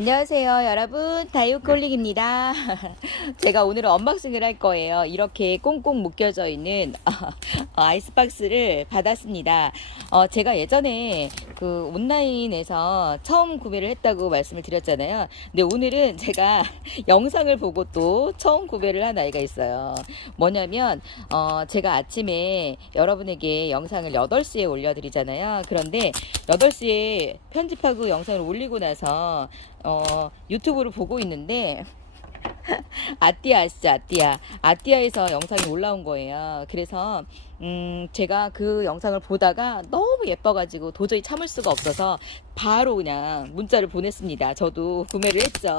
안녕하세요 여러분. 다이오콜릭입니다. 제가 오늘은 언박싱을 할 거예요. 이렇게 꽁꽁 묶여져 있는 어, 아이스박스를 받았습니다. 어, 제가 예전에 그 온라인에서 처음 구매를 했다고 말씀을 드렸잖아요. 근데 오늘은 제가 영상을 보고 또 처음 구매를 한 아이가 있어요. 뭐냐면 어, 제가 아침에 여러분에게 영상을 8시에 올려드리잖아요. 그런데 8시에 편집하고 영상을 올리고 나서 어, 유튜브를 보고 있는데 아띠아 아시죠? 아띠아. 아띠아에서 영상이 올라온 거예요. 그래서 음, 제가 그 영상을 보다가 너무 예뻐가지고 도저히 참을 수가 없어서 바로 그냥 문자를 보냈습니다. 저도 구매를 했죠.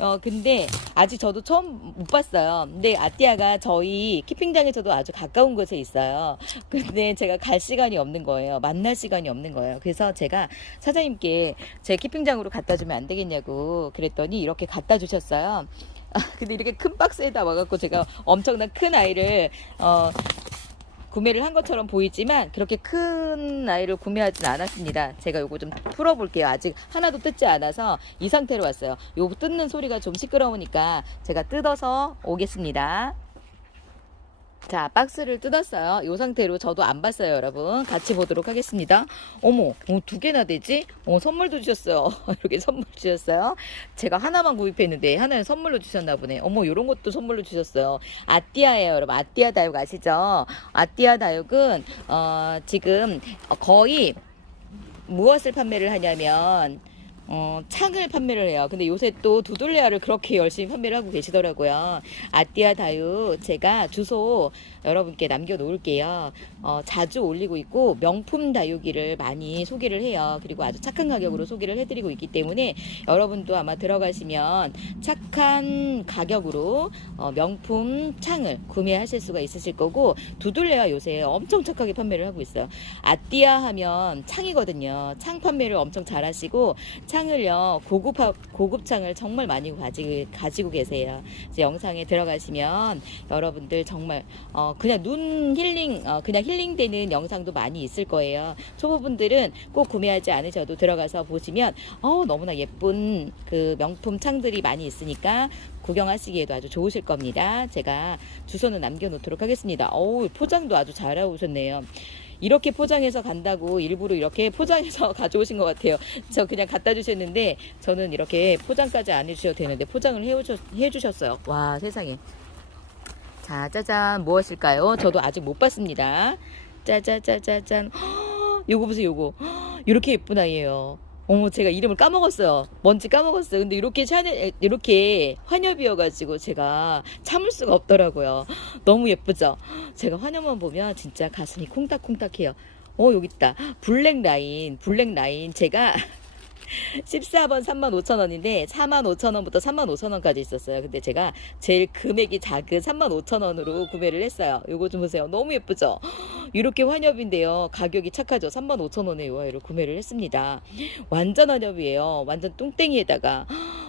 어, 근데 아직 저도 처음 못 봤어요. 근데 아띠아가 저희 키핑장에서도 아주 가까운 곳에 있어요. 근데 제가 갈 시간이 없는 거예요. 만날 시간이 없는 거예요. 그래서 제가 사장님께 제 키핑장으로 갖다 주면 안 되겠냐고 그랬더니 이렇게 갖다 주셨어요. 아, 근데 이렇게 큰 박스에다 와갖고 제가 엄청난 큰 아이를 어, 구매를 한 것처럼 보이지만 그렇게 큰 아이를 구매하진 않았습니다. 제가 요거 좀 풀어볼게요. 아직 하나도 뜯지 않아서 이 상태로 왔어요. 요거 뜯는 소리가 좀 시끄러우니까 제가 뜯어서 오겠습니다. 자, 박스를 뜯었어요. 이 상태로 저도 안 봤어요, 여러분. 같이 보도록 하겠습니다. 어머, 어, 두 개나 되지? 어, 선물도 주셨어요. 이렇게 선물 주셨어요. 제가 하나만 구입했는데 하나는 선물로 주셨나 보네. 어머, 요런 것도 선물로 주셨어요. 아띠아예요, 여러분. 아띠아 다육 아시죠? 아띠아 다육은 어, 지금 거의 무엇을 판매를 하냐면 어, 창을 판매를 해요. 근데 요새 또 두들레아를 그렇게 열심히 판매를 하고 계시더라고요. 아띠아 다유 제가 주소 여러분께 남겨 놓을게요. 어, 자주 올리고 있고 명품 다육이를 많이 소개를 해요. 그리고 아주 착한 가격으로 소개를 해드리고 있기 때문에 여러분도 아마 들어가시면 착한 가격으로 어, 명품 창을 구매하실 수가 있으실 거고 두들레아 요새 엄청 착하게 판매를 하고 있어요. 아띠아 하면 창이거든요. 창 판매를 엄청 잘하시고 창 을요 고급 고급 창을 정말 많이 가지고 가지고 계세요. 이제 영상에 들어가시면 여러분들 정말 어 그냥 눈 힐링 어 그냥 힐링되는 영상도 많이 있을 거예요. 초보분들은 꼭 구매하지 않으셔도 들어가서 보시면 어 너무나 예쁜 그 명품 창들이 많이 있으니까 구경하시기에도 아주 좋으실 겁니다. 제가 주소는 남겨놓도록 하겠습니다. 어우 포장도 아주 잘하고 오셨네요. 이렇게 포장해서 간다고 일부러 이렇게 포장해서 가져오신 것 같아요. 저 그냥 갖다 주셨는데 저는 이렇게 포장까지 안 해주셔도 되는데 포장을 해주셨어요. 와 세상에. 자 짜잔 무엇일까요? 저도 아직 못 봤습니다. 짜자자자잔. 허, 요거 보세요 요거. 허, 이렇게 예쁜 아이예요. 어머 제가 이름을 까먹었어요. 뭔지 까먹었어요. 근데 이렇게 샤넬 이렇게 환엽이어가지고 제가 참을 수가 없더라고요. 너무 예쁘죠? 제가 환엽만 보면 진짜 가슴이 콩닥콩닥해요. 어 여기 있다. 블랙 라인 블랙 라인 제가 14번 35,000원인데 45,000원부터 35,000원까지 있었어요. 근데 제가 제일 금액이 작은 35,000원으로 구매를 했어요. 요거 좀 보세요. 너무 예쁘죠? 이렇게 환엽인데요. 가격이 착하죠. 35,000원에 이 아이를 구매를 했습니다. 완전 환엽이에요. 완전 뚱땡이에다가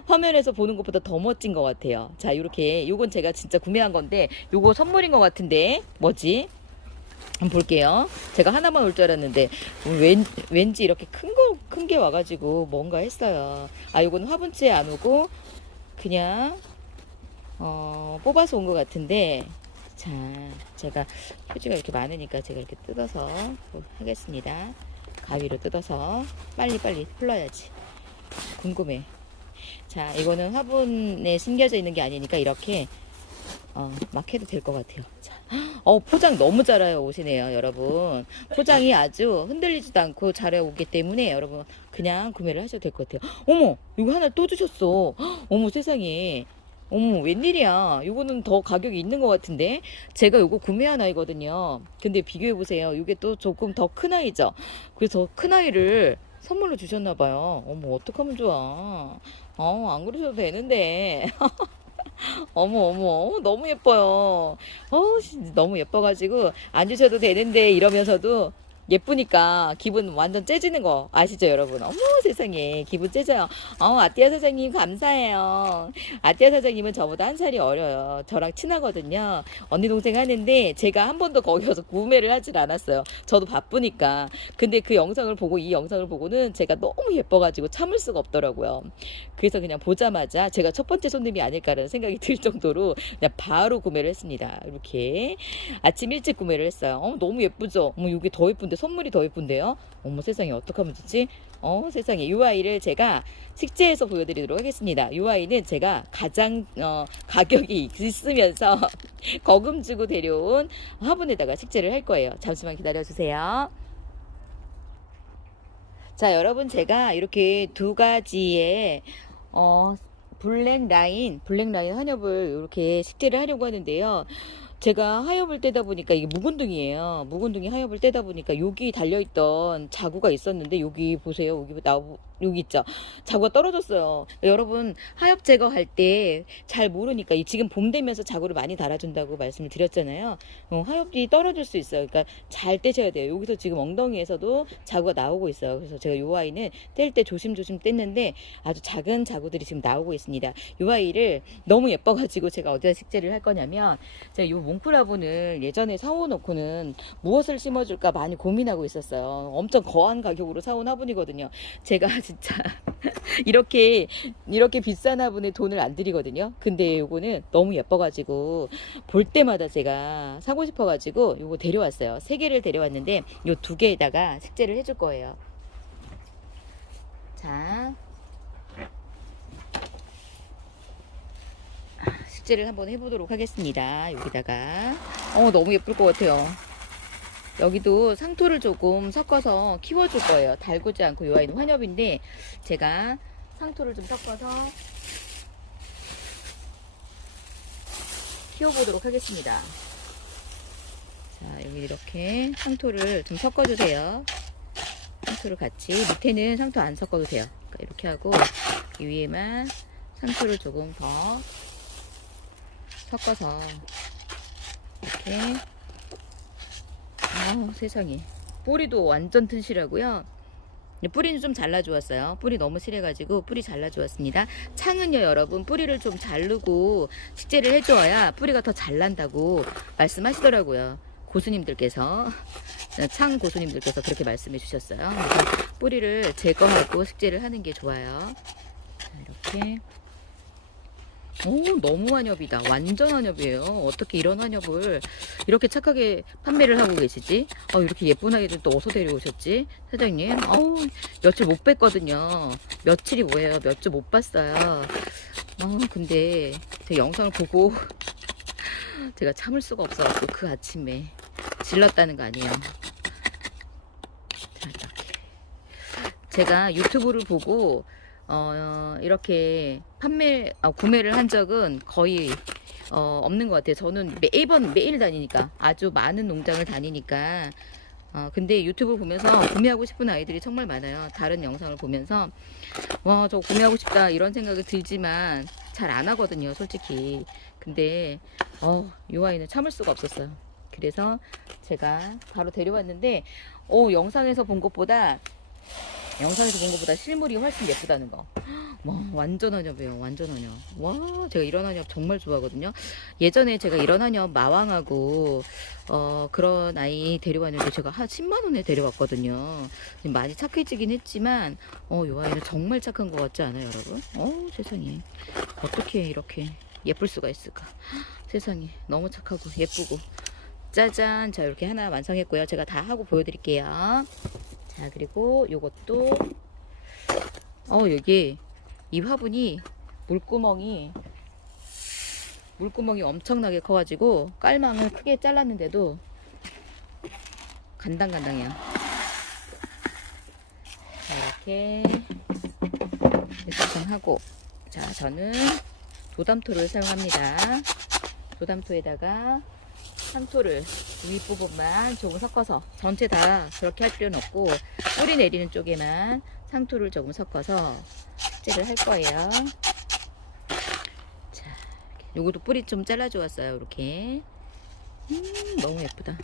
화면에서 보는 것보다 더 멋진 것 같아요. 자, 이렇게 요건 제가 진짜 구매한 건데 요거 선물인 것 같은데 뭐지? 한번 볼게요. 제가 하나만 올 줄 알았는데 왠, 왠지 이렇게 큰 거 큰 게 와가지고 뭔가 했어요. 아 요거는 화분지에 안 오고 그냥 어, 뽑아서 온 것 같은데 자 제가 표지가 이렇게 많으니까 제가 이렇게 뜯어서 하겠습니다. 가위로 뜯어서 빨리 빨리 풀러야지. 궁금해. 자 이거는 화분에 숨겨져 있는 게 아니니까 이렇게 어, 막 해도 될 것 같아요. 자, 어, 포장 너무 잘 오시네요, 여러분. 포장이 아주 흔들리지도 않고 잘 오기 때문에 여러분 그냥 구매를 하셔도 될 것 같아요. 어머, 이거 하나 또 주셨어. 어머, 세상에. 어머, 웬일이야. 이거는 더 가격이 있는 것 같은데. 제가 이거 구매한 아이거든요. 근데 비교해 보세요. 이게 또 조금 더 큰 아이죠. 그래서 큰 아이를 선물로 주셨나봐요. 어머, 어떡하면 좋아. 어, 안 그러셔도 되는데. 어머 어머 너무 예뻐요. 어 너무 예뻐가지고 안 주셔도 되는데 이러면서도 예쁘니까 기분 완전 째지는 거 아시죠, 여러분? 어머, 세상에. 기분 째져요. 어, 아띠아 사장님 감사해요. 아띠아 사장님은 저보다 한 살이 어려요. 저랑 친하거든요. 언니 동생 하는데 제가 한 번도 거기 가서 구매를 하질 않았어요. 저도 바쁘니까. 근데 그 영상을 보고 이 영상을 보고는 제가 너무 예뻐가지고 참을 수가 없더라고요. 그래서 그냥 보자마자 제가 첫 번째 손님이 아닐까라는 생각이 들 정도로 그냥 바로 구매를 했습니다. 이렇게 아침 일찍 구매를 했어요. 어, 너무 예쁘죠? 어머, 이게 더 예쁜데 선물이 더 예쁜데요? 어머 세상에 어떡하면 좋지? 어 세상에 이 아이를 제가 식재해서 보여드리도록 하겠습니다. 이 아이는 제가 가장 어, 가격이 있으면서 거금 주고 데려온 화분에다가 식재를 할 거예요. 잠시만 기다려주세요. 자, 여러분 제가 이렇게 두 가지의 어, 블랙 라인, 블랙 라인 한엽을 이렇게 식재를 하려고 하는데요. 제가 하엽을 떼다 보니까 이게 묵은둥이에요. 묵은둥이 하엽을 떼다 보니까 여기 달려있던 자구가 있었는데 여기 보세요. 여기 나 여기 있죠. 자구가 떨어졌어요. 여러분 하엽 제거할 때 잘 모르니까 이 지금 봄 되면서 자구를 많이 달아준다고 말씀을 드렸잖아요. 어, 하엽이 떨어질 수 있어요. 그러니까 잘 떼셔야 돼요. 여기서 지금 엉덩이에서도 자구가 나오고 있어요. 그래서 제가 이 아이는 뗄 때 조심조심 뗐는데 아주 작은 자구들이 지금 나오고 있습니다. 이 아이를 너무 예뻐가지고 제가 어디다 식재를 할 거냐면 제가 이 몽프라본을 예전에 사오놓고는 무엇을 심어줄까 많이 고민하고 있었어요. 엄청 거한 가격으로 사온 화분이거든요. 제가 진짜 이렇게 이렇게 비싼 화분에 돈을 안 들이거든요. 근데 요거는 너무 예뻐가지고 볼 때마다 제가 사고 싶어가지고 요거 데려왔어요. 세 개를 데려왔는데 요 두 개에다가 식재를 해줄 거예요. 자, 식재를 한번 해보도록 하겠습니다. 여기다가 어 너무 예쁠 것 같아요. 여기도 상토를 조금 섞어서 키워줄 거예요. 달구지 않고 요 아이는 환엽인데 제가 상토를 좀 섞어서 키워보도록 하겠습니다. 자, 여기 이렇게 상토를 좀 섞어주세요. 상토를 같이 밑에는 상토 안 섞어도 돼요. 그러니까 이렇게 하고 이 위에만 상토를 조금 더 섞어서 이렇게 아 세상에 뿌리도 완전 튼실하고요. 뿌리는 좀 잘라주었어요. 뿌리 너무 실해가지고 뿌리 잘라주었습니다. 창은요 여러분 뿌리를 좀 자르고 식재를 해줘야 뿌리가 더 잘 난다고 말씀하시더라고요. 고수님들께서 창 고수님들께서 그렇게 말씀해 주셨어요. 뿌리를 제거하고 식재를 하는 게 좋아요. 자, 이렇게 오 너무 한엽이다. 완전 한엽이에요. 어떻게 이런 한엽을 이렇게 착하게 판매를 하고 계시지? 어 이렇게 예쁜 아이들 또 어디서 데려오셨지? 사장님? 어우 며칠 못 뵀거든요. 며칠이 뭐예요? 몇 주 못 봤어요. 어 근데 제 영상을 보고 제가 참을 수가 없어갖고 그 아침에 질렀다는 거 아니에요. 제가 유튜브를 보고 어, 이렇게 판매, 아, 구매를 한 적은 거의 어, 없는 것 같아요. 저는 매번 매일 다니니까 아주 많은 농장을 다니니까 어, 근데 유튜브 보면서 구매하고 싶은 아이들이 정말 많아요. 다른 영상을 보면서 와, 저 구매하고 싶다 이런 생각이 들지만 잘 안 하거든요, 솔직히. 근데 어, 이 아이는 참을 수가 없었어요. 그래서 제가 바로 데려왔는데 어, 영상에서 본 것보다 영상에서 본 것보다 실물이 훨씬 예쁘다는 거. 와, 완전 한엽이에요. 완전 한엽. 와, 제가 이런 한엽 정말 좋아하거든요. 예전에 제가 이런 한엽 마왕하고, 어, 그런 아이 데려왔는데 제가 한 10만원에 데려왔거든요. 많이 착해지긴 했지만, 어, 요 아이는 정말 착한 것 같지 않아요, 여러분? 어, 세상에. 어떻게 이렇게 예쁠 수가 있을까? 세상에. 너무 착하고 예쁘고. 짜잔. 자, 이렇게 하나 완성했고요. 제가 다 하고 보여드릴게요. 자 그리고 요것도 어 여기 이 화분이 물구멍이 물구멍이 엄청나게 커가지고 깔망을 크게 잘랐는데도 간당간당해요. 자 이렇게 완성하고 자 저는 도담토를 사용합니다. 도담토에다가 상토를 윗부분만 조금 섞어서 전체 다 그렇게 할 필요는 없고 뿌리 내리는 쪽에만 상토를 조금 섞어서 식재를 할 거예요. 자, 요것도 뿌리 좀 잘라 주었어요. 이렇게. 음, 너무 예쁘다.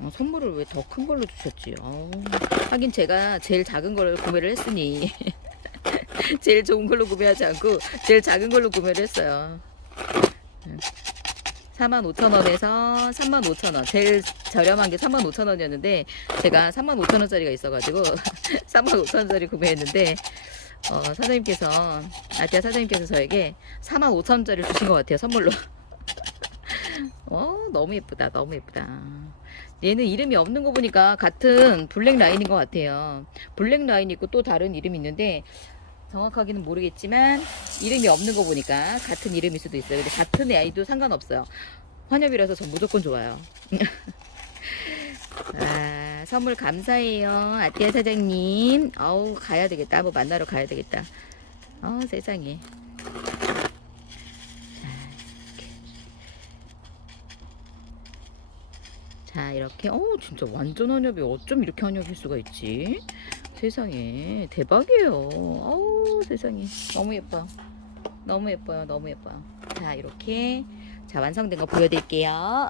어, 선물을 왜 더 큰 걸로 주셨지? 어우, 하긴 제가 제일 작은 걸 구매를 했으니 제일 좋은 걸로 구매하지 않고 제일 작은 걸로 구매를 했어요. 45,000원에서 35,000원. 제일 저렴한 게 35,000원이었는데 제가 35,000원짜리가 있어가지고 35,000원짜리 구매했는데 어, 사장님께서 아티아 사장님께서 저에게 45,000원짜리를 주신 것 같아요 선물로. 어 너무 예쁘다 너무 예쁘다. 얘는 이름이 없는 거 보니까 같은 블랙 라인인 것 같아요. 블랙 라인 있고 또 다른 이름이 있는데 정확하게는 모르겠지만 이름이 없는 거 보니까 같은 이름일 수도 있어요. 근데 같은 아이도 상관없어요. 환엽이라서 전 무조건 좋아요. 아, 선물 감사해요. 아티아 사장님. 아우, 가야 되겠다. 한번 만나러 가야 되겠다. 어, 세상에. 자, 이렇게. 어, 진짜 완전 환엽이 어쩜 이렇게 환엽일 수가 있지? 세상에. 대박이에요. 어우, 세상에. 너무 예뻐. 너무 예뻐요. 너무 예뻐요. 자, 이렇게. 자, 완성된 거 보여드릴게요.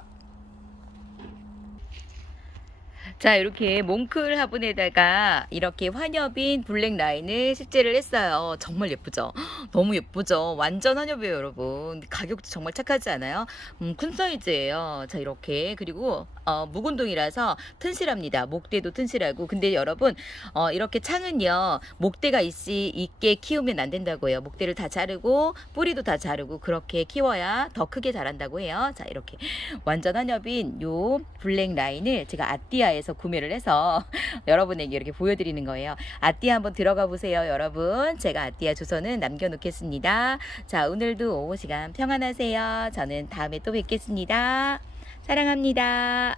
자, 이렇게 몽클 화분에다가 이렇게 환엽인 블랙 라인을 식재를 했어요. 정말 예쁘죠? 너무 예쁘죠? 완전 환엽이에요, 여러분. 가격도 정말 착하지 않아요? 음, 큰 사이즈예요. 자, 이렇게. 그리고, 어, 묵은동이라서 튼실합니다. 목대도 튼실하고. 근데 여러분, 어, 이렇게 창은요, 목대가 있이, 있게 키우면 안 된다고 해요. 목대를 다 자르고, 뿌리도 다 자르고, 그렇게 키워야 더 크게 자란다고 해요. 자, 이렇게. 완전 환엽인 요 블랙 라인을 제가 아띠아에서 구매를 해서 여러분에게 이렇게 보여드리는 거예요. 아띠아 한번 들어가 보세요, 여러분. 제가 아띠아 주소는 남겨놓겠습니다. 자, 오늘도 오후 시간 평안하세요. 저는 다음에 또 뵙겠습니다. 사랑합니다.